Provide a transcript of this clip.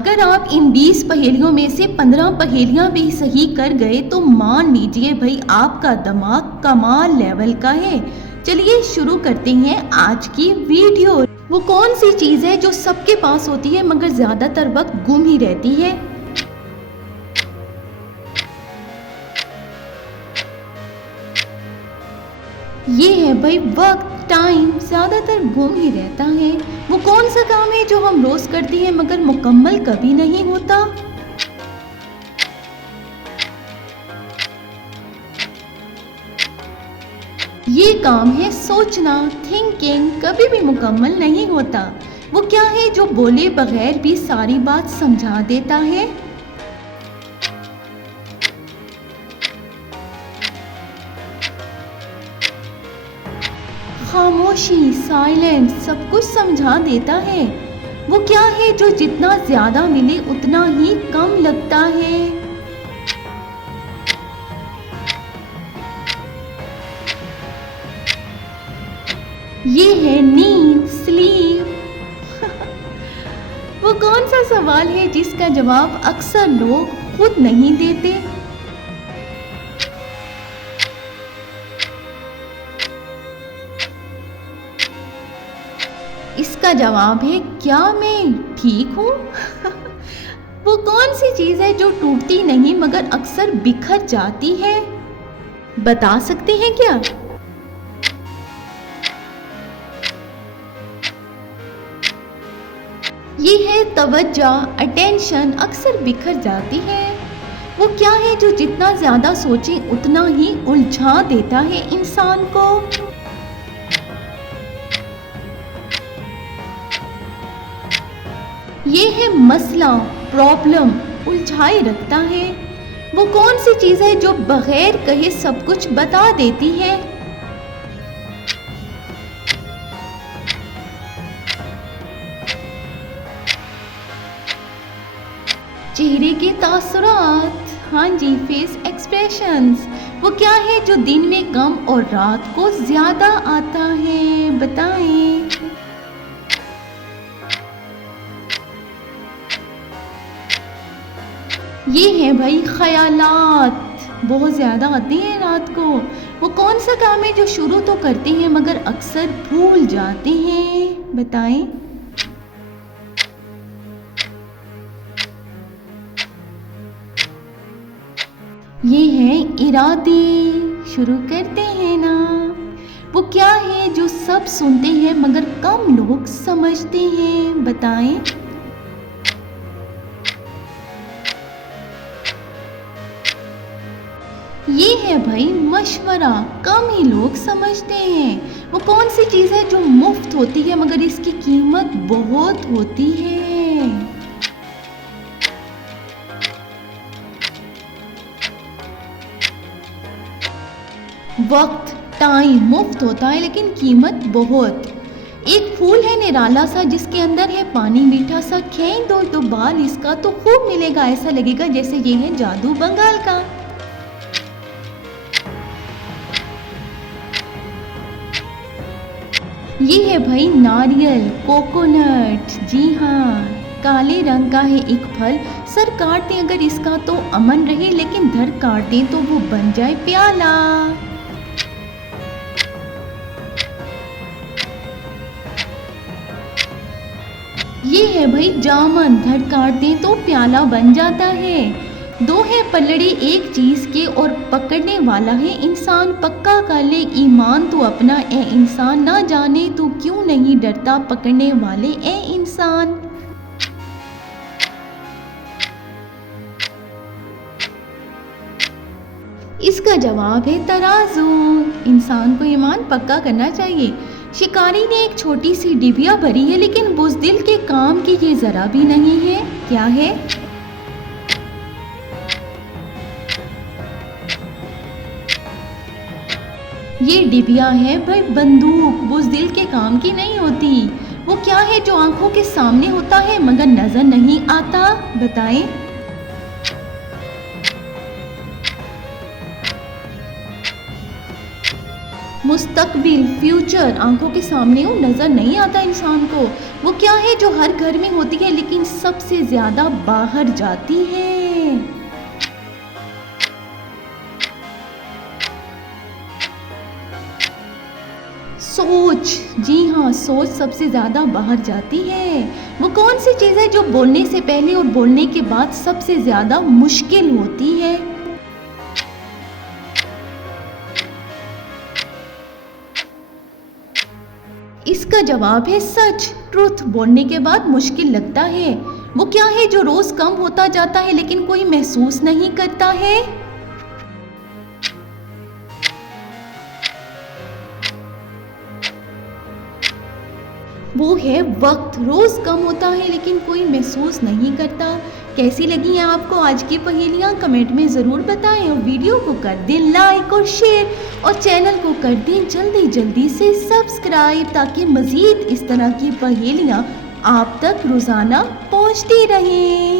अगर आप इन 20 पहेलियों में से 15 पहेलियां भी सही कर गए तो मान लीजिए भाई आपका दिमाग कमाल लेवल का है। चलिए शुरू करते हैं आज की वीडियो। वो कौन सी चीज़ है जो सबके पास होती है मगर ज़्यादातर वक्त गुम ही रहती है? ये है भाई वक्त, टाइम ज़्यादातर गुम ही रहता है। वो कौन सा काम है जो हम रोज़ करते हैं मगर मुकम्मल कभी नहीं होता? ये काम है सोचना, थिंकिंग, कभी भी मुकम्मल नहीं होता। वो क्या है जो बोले बगैर भी सारी बात समझा देता है? खामोशी, साइलेंस सब कुछ समझा देता है। वो क्या है जो जितना ज्यादा मिले उतना ही कम लगता है? ये है नींद, स्लीप। वो कौन सा सवाल है जिसका जवाब अक्सर लोग खुद नहीं देते? इसका जवाब है क्या मैं ठीक हूँ? वो कौन सी चीज़ है जो टूटती नहीं मगर अक्सर बिखर जाती है? बता सकते हैं क्या? ये है तवज्जो, अटेंशन, अक्सर बिखर जाती है। वो क्या है जो जितना ज्यादा सोचे उतना ही उलझा देता है इंसान को? ये है मसला, प्रॉब्लम, उलझाए रखता है। वो कौन सी चीज़ है जो बगैर कहे सब कुछ बता देती है? चेहरे के तासुरात, हाँ जी, फेस एक्सप्रेशंस। वो क्या है जो दिन में कम और रात को ज्यादा आता है? बताएं। ये है भाई ख्यालात, बहुत ज़्यादा आते हैं रात को। वो कौन सा काम है जो शुरू तो करते हैं मगर अक्सर भूल जाते हैं? बताएं। ये है इरादे, शुरू करते हैं ना। वो क्या है जो सब सुनते हैं मगर कम लोग समझते हैं? बताएं। ये है भाई मशवरा, कम ही लोग समझते हैं। वो कौन सी चीज़ है जो मुफ्त होती है मगर इसकी कीमत बहुत होती है? वक्त, टाइम मुफ्त होता है लेकिन कीमत बहुत। एक फूल है निराला सा जिसके अंदर है पानी मीठा सा, खींच दो तो बाल इसका तो खूब मिलेगा, ऐसा लगेगा जैसे ये है जादू बंगाल का। ये है भाई नारियल, कोकोनट, जी हाँ, काले रंग का है एक फल। सर काट दें अगर इसका तो अमन रहे, लेकिन धर काट दें तो वो बन जाए प्याला। ये है भाई जामन, धर काट दें तो प्याला बन जाता है। दो है पलड़े एक चीज के और पकड़ने वाला है इंसान, पक्का कर ले ईमान तू अपना ए इंसान, ना जाने तू क्यों नहीं डरता पकड़ने वाले ए इंसान। इसका जवाब है तराजू। इंसान को ईमान पक्का करना चाहिए। शिकारी ने एक छोटी सी डिबिया भरी है लेकिन बुज़दिल के काम की ये जरा भी नहीं है। क्या है? ये डिबिया है भाई बंदूक, बुज़दिल के काम की नहीं होती। वो क्या है जो आंखों के सामने होता है मगर नजर नहीं आता? बताएं। मुस्तकबिल, फ्यूचर आंखों के सामने वो नज़र नहीं आता इंसान को। वो क्या है जो हर घर में होती है लेकिन सबसे ज़्यादा बाहर जाती है? सोच। जी हाँ, सोच सबसे ज़्यादा बाहर जाती है। वो कौन सी चीज़ है जो बोलने से पहले और बोलने के बाद सबसे ज़्यादा मुश्किल होती है? इसका जवाब है सच, ट्रुथ। बोलने के बाद मुश्किल लगता है। वो क्या है जो रोज कम होता जाता है लेकिन कोई महसूस नहीं करता है? वो है वक्त। रोज कम होता है लेकिन कोई महसूस नहीं करता। कैसी लगी हैं आपको आज की पहेलियाँ? कमेंट में ज़रूर बताएं और वीडियो को कर दें लाइक और शेयर और चैनल को कर दें जल्दी जल्दी से सब्सक्राइब ताकि मज़ीद इस तरह की पहेलियाँ आप तक रोज़ाना पहुँचती रहें।